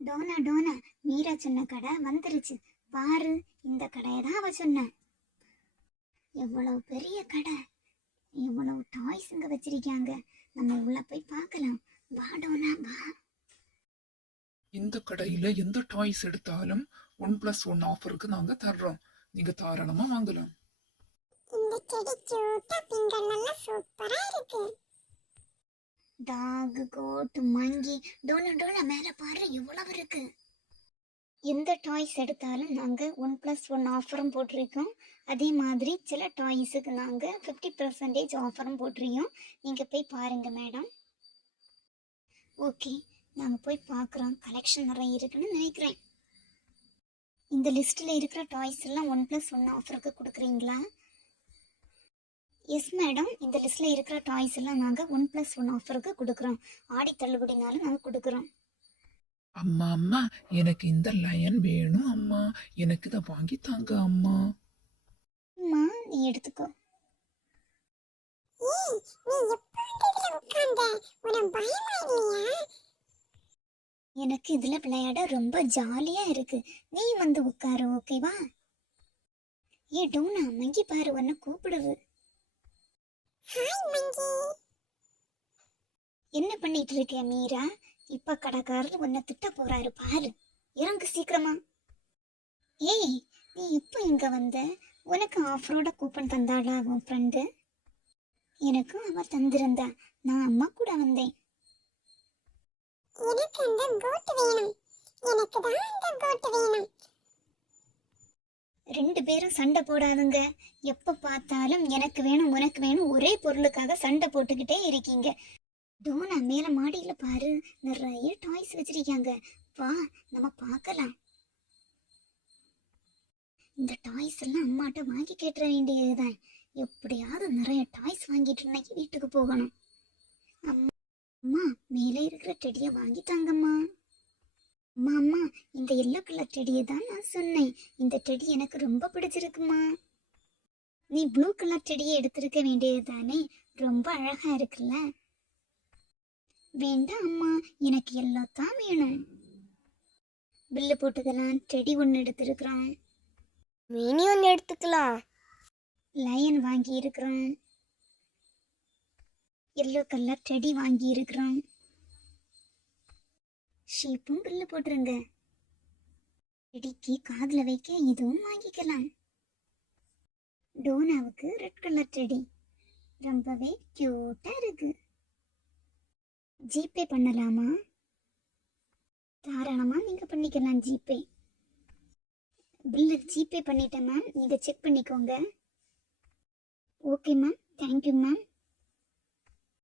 Donna Donna, Meera சொன்ன கடை வந்துருச்சு பாரு. இந்த கடையை தான் அவ சொன்ன. எவ்வளவு பெரிய கடை, எவ்வளவு டாய்ஸ் இங்க வச்சிருக்காங்க. நம்ம உள்ள போய் பார்க்கலாம். வா டோனா வா. இந்த கடையில எந்த டாய்ஸ் எடுத்தாலும் 1+1 ஆஃபருக்கு நாங்க தர்றோம். நீங்க தாராளமா வாங்கலாம். இந்த செடி கியூட்டா பிங்க் கலர்ல சூப்பரா இருக்கு. டாக், கோட், மங்கி. டோனா டோனா மேல பாரு எவ்வளவு இருக்கு. எந்த டாய்ஸ் எடுத்தாலும் நாங்க 1+1 ஆஃபரும் போட்டிருக்கோம். அதே மாதிரி சில டாய்ஸுக்கு நாங்க 50% ஆஃபரும் போட்டிருக்கோம். நீங்க போய் பாருங்க மேடம். ஓகே, நாங்க போய் பார்க்குறோம். கலெக்ஷன் நிறைய இருக்குன்னு நினைக்கிறேன். இந்த லிஸ்ட்டில் இருக்கிற டாய்ஸ் எல்லாம் 1+1 ஆஃபருக்கு கொடுக்குறீங்களா? எஸ் மேடம், இந்த லிஸ்ட்டில் இருக்கிற டாய்ஸ் எல்லாம் நாங்கள் 1+1 ஆஃபருக்கு கொடுக்குறோம். ஆடி தள்ளுபடினாலும் நாங்கள் கொடுக்குறோம். அம்மா அம்மா, எனக்கு இந்த லயன் வேணும் அம்மா. எனக்கு இதை வாங்கி தாங்க அம்மா. அம்மா நீ எடுத்துக்கோ. ஏய், நீ எப்ப இதுல உட்கார்ந்த? உனக்கு பயமா இல்லையா? எனக்கு இதுல விளையாட ரொம்ப ஜாலியா இருக்கு. நீ வந்து உட்காரு, ஓகேவா? ஏ டோனா, மங்கி பாரு உன்னை கூப்பிடுது. ஹாய் மங்கி. என்ன பண்ணிட்டு இருக்க மீரா? இப்ப கடைக்காரர் உன்னை திட்ட போறாரு பாரு. இறங்கு சீக்கிரமா. ஏய், நீ எப்போ இங்க வந்த? உனக்கு ஆஃபரோட கூப்பன் தந்தாளா உன் ஃப்ரெண்டு? எனக்கும் அவ தந்திருந்தா. நான் அம்மா கூட வந்தேன். எனக்கு அந்த கோட் வேணும். எனக்கு தான் அந்த கோட் வேணும். ரெண்டு பேரும் சண்டை போடாதுங்க. எப்ப பார்த்தாலும் எனக்கு வேணும் உனக்கு வேணும் ஒரே பொருளுக்காக சண்டை போட்டுக்கிட்டே இருக்கீங்க. டோனா மேல மாடியில பாரு, நிறைய டாய்ஸ் வச்சிருக்காங்க. வா நம்ம பார்க்கலாம். இந்த டாய்ஸ் எல்லாம் அம்மாட்ட வாங்கி கேட்டுற வேண்டியதுதான். எப்படியாவது நிறைய டாய்ஸ் வாங்கிட்டு இன்னைக்கு வீட்டுக்கு போகணும். அம்மா மேலே இருக்கிற டெடியை வாங்கி தாங்கம்மா. அம்மா அம்மா, இந்த எல்லோ கலர் டெடியை தான் நான் சொன்னேன். இந்த டெடி எனக்கு ரொம்ப பிடிச்சிருக்குமா. நீ ப்ளூ கலர் டெடியை எடுத்திருக்க வேண்டியது தானே, ரொம்ப அழகா இருக்குல்ல. வேண்டாம் அம்மா, எனக்கு எல்லோ தான் வேணும். பில்லு போட்டுக்கலாம். டெடி ஒன்று எடுத்திருக்கிறோம். மினி ஒன்று எடுத்துக்கலாம். லயன் வாங்கி இருக்கிறோம். எல்லோ கலர் டெடி வாங்கி இருக்கிறோம். ஷீப்பும் பில்லு போட்டுருங்க. டெடிக்கு காதுல வைக்க இதுவும் வாங்கிக்கலாம். டோனாவுக்கு ரெட் கலர் டெடி ரொம்பவே கியூட்டா இருக்கு. ஜிபே பண்ணலாமா? தாராளமா நீங்க பண்ணிக்கலாம் ஜிபே. பில்லு ஜிபே பண்ணிட்டேன் மேம், நீங்க செக் பண்ணிக்கோங்க. Okay ma'am, thank you ma'am.